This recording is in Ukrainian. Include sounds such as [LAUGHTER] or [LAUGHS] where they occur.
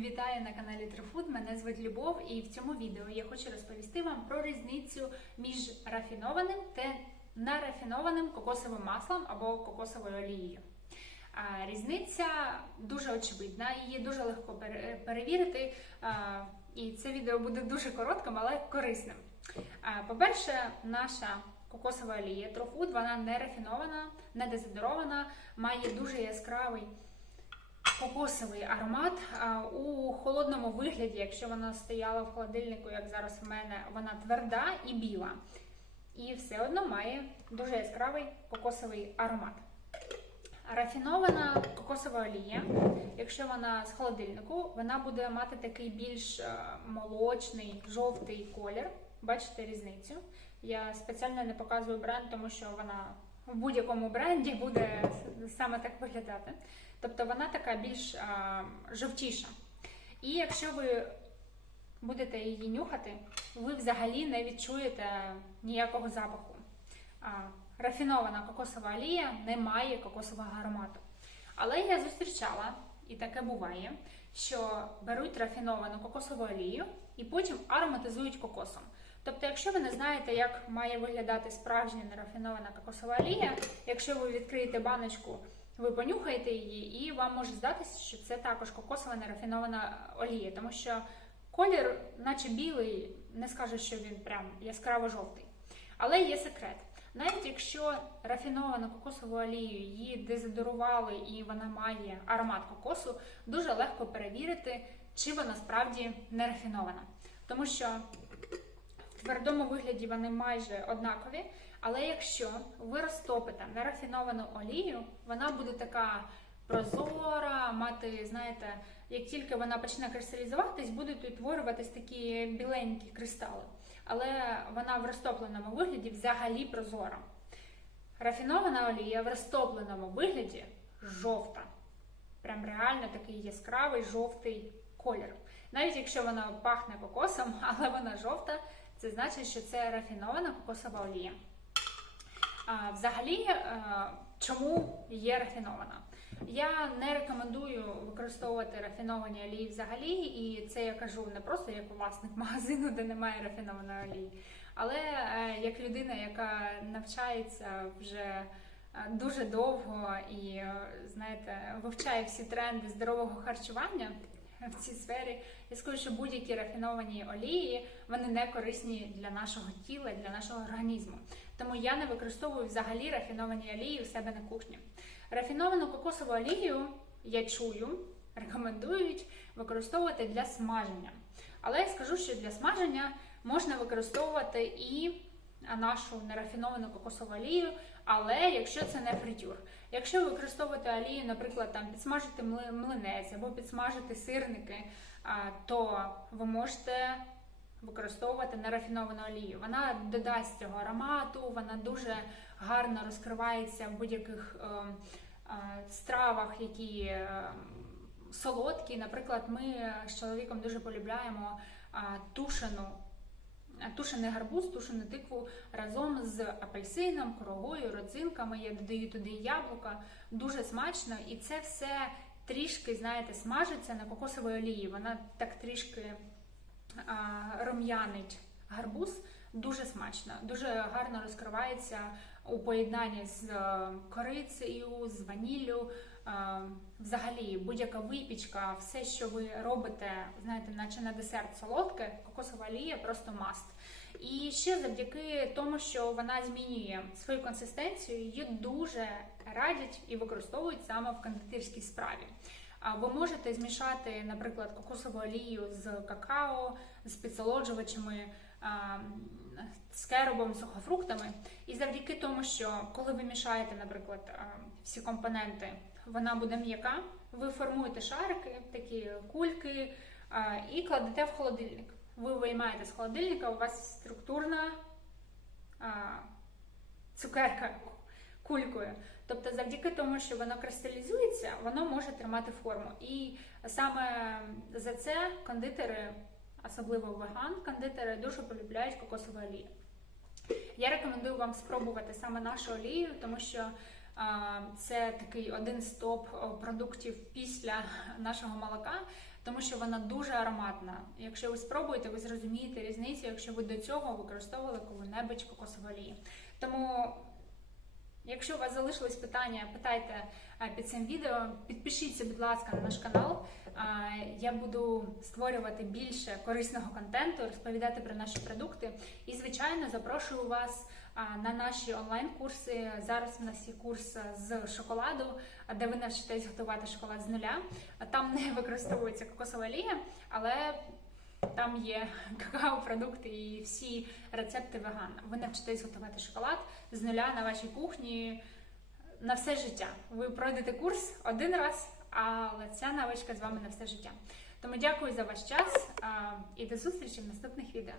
Вітаю на каналі Трифуд. Мене звуть Любов, і в цьому відео я хочу розповісти вам про різницю між рафінованим та нерафінованим кокосовим маслом або кокосовою олією. Різниця дуже очевидна, її дуже легко перевірити. І це відео буде дуже коротким, але корисним. По-перше, наша кокосова олія Трофуд, вона не рафінована, не дезодорована, має дуже яскравий кокосовий аромат. У холодному вигляді, якщо вона стояла в холодильнику, як зараз в мене, вона тверда і біла. І все одно має дуже яскравий кокосовий аромат. Рафінована кокосова олія, якщо вона з холодильнику, вона буде мати такий більш е, молочний, жовтий колір. Бачите різницю? Я спеціально не показую бренд, тому що вона в будь-якому бренді буде саме так виглядати. Тобто вона така більш е, жовтіша. І якщо ви будете її нюхати, ви взагалі не відчуєте ніякого запаху. А, рафінована кокосова олія не має кокосового аромату. Але я зустрічала, і таке буває, що беруть рафіновану кокосову олію і потім ароматизують кокосом. Тобто, якщо ви не знаєте, як має виглядати справжня нерафінована кокосова олія, якщо ви відкриєте баночку, ви понюхаєте її, і вам може здатися, що це також кокосова нерафінована олія, тому що колір, наче білий, не скажу, що він прям яскраво жовтий. Але є секрет. Навіть якщо рафіновану кокосову олію її дезодорували і вона має аромат кокосу, дуже легко перевірити, чи вона справді не рафінована. Тому що твердому вигляді вони майже однакові. Але якщо ви розтопите нерафіновану олію, вона буде така прозора, мати, знаєте, як тільки вона почне кристалізуватись, будуть утворюватись такі біленькі кристали. Але вона в розтопленому вигляді взагалі прозора. Рафінована олія в розтопленому вигляді жовта. Прям реально такий яскравий жовтий колір. Навіть якщо вона пахне кокосом, [LAUGHS] але вона жовта, це значить, що це рафінована кокосова олія. А, взагалі, е, чому є рафінована? Я не рекомендую використовувати рафіновані олії взагалі, і це я кажу не просто як власник магазину, де немає рафінованої олії, але е, як людина, яка навчається вже е, дуже довго і знаєте, вивчає всі тренди здорового харчування в цій сфері. Я скажу, що будь-які рафіновані олії вони не корисні для нашого тіла, для нашого організму. Тому я не використовую взагалі рафіновані олії у себе на кухні. Рафіновану кокосову олію я чую, рекомендують використовувати для смаження. Але я скажу, що для смаження можна використовувати і нашу нерафіновану кокосову олію, але якщо це не фритюр. Якщо ви використовуєте олію, наприклад, там підсмажити млинець або підсмажити сирники, то ви можете використовувати нерафіновану олію. Вона додасть цього аромату, вона дуже гарно розкривається в будь-яких е, е, стравах, які е, солодкі. Наприклад, ми з чоловіком дуже полюбляємо тушену. Е, Тушений гарбуз, тушену тикву разом з апельсином, корогою, родзинками. Я додаю туди яблука. Дуже смачно, і це все трішки, знаєте, смажиться на кокосовій олії. Вона так трішки а, рум'янить гарбуз. Дуже смачно, дуже гарно розкривається у поєднанні з е, корицею, з ваніллю. Взагалі, будь-яка випічка, все, що ви робите, знаєте, наче на десерт солодке, кокосова олія просто маст. І ще завдяки тому, що вона змінює свою консистенцію, її дуже радять і використовують саме в кондитерській справі. Ви можете змішати, наприклад, кокосову олію з какао, з підсолоджувачами, з керубом, сухофруктами. І завдяки тому, що коли ви мішаєте, наприклад, всі компоненти, вона буде м'яка, ви формуєте шарики, такі кульки і кладете в холодильник. Ви виймаєте з холодильника, у вас структурна цукерка кулькою. Тобто, завдяки тому, що воно кристалізується, воно може тримати форму. І саме за це кондитери, особливо веган, кондитери дуже полюбляють кокосову олію. Я рекомендую вам спробувати саме нашу олію, тому що це такий один з топ продуктів після нашого молока. тому що вона дуже ароматна. Якщо ви спробуєте, ви зрозумієте різницю, якщо ви до цього використовували коли-небудь кокосову олію. Тому Якщо у вас залишились питання, питайте е, під цим відео. Підпишіться, будь ласка, на наш канал. Е, Я буду створювати більше корисного контенту, розповідати про наші продукти. І, звичайно, запрошую вас е, на наші онлайн-курси. Зараз у нас є курс з шоколаду, де ви навчитесь готувати шоколад з нуля. Там не використовується кокосова олія, але там є [LAUGHS] какао-продукти і всі рецепти веган. Ви навчитесь готувати шоколад з нуля на вашій кухні на все життя. Ви пройдете курс один раз, але ця навичка з вами на все життя. Тому дякую за ваш час і до зустрічі в наступних відео.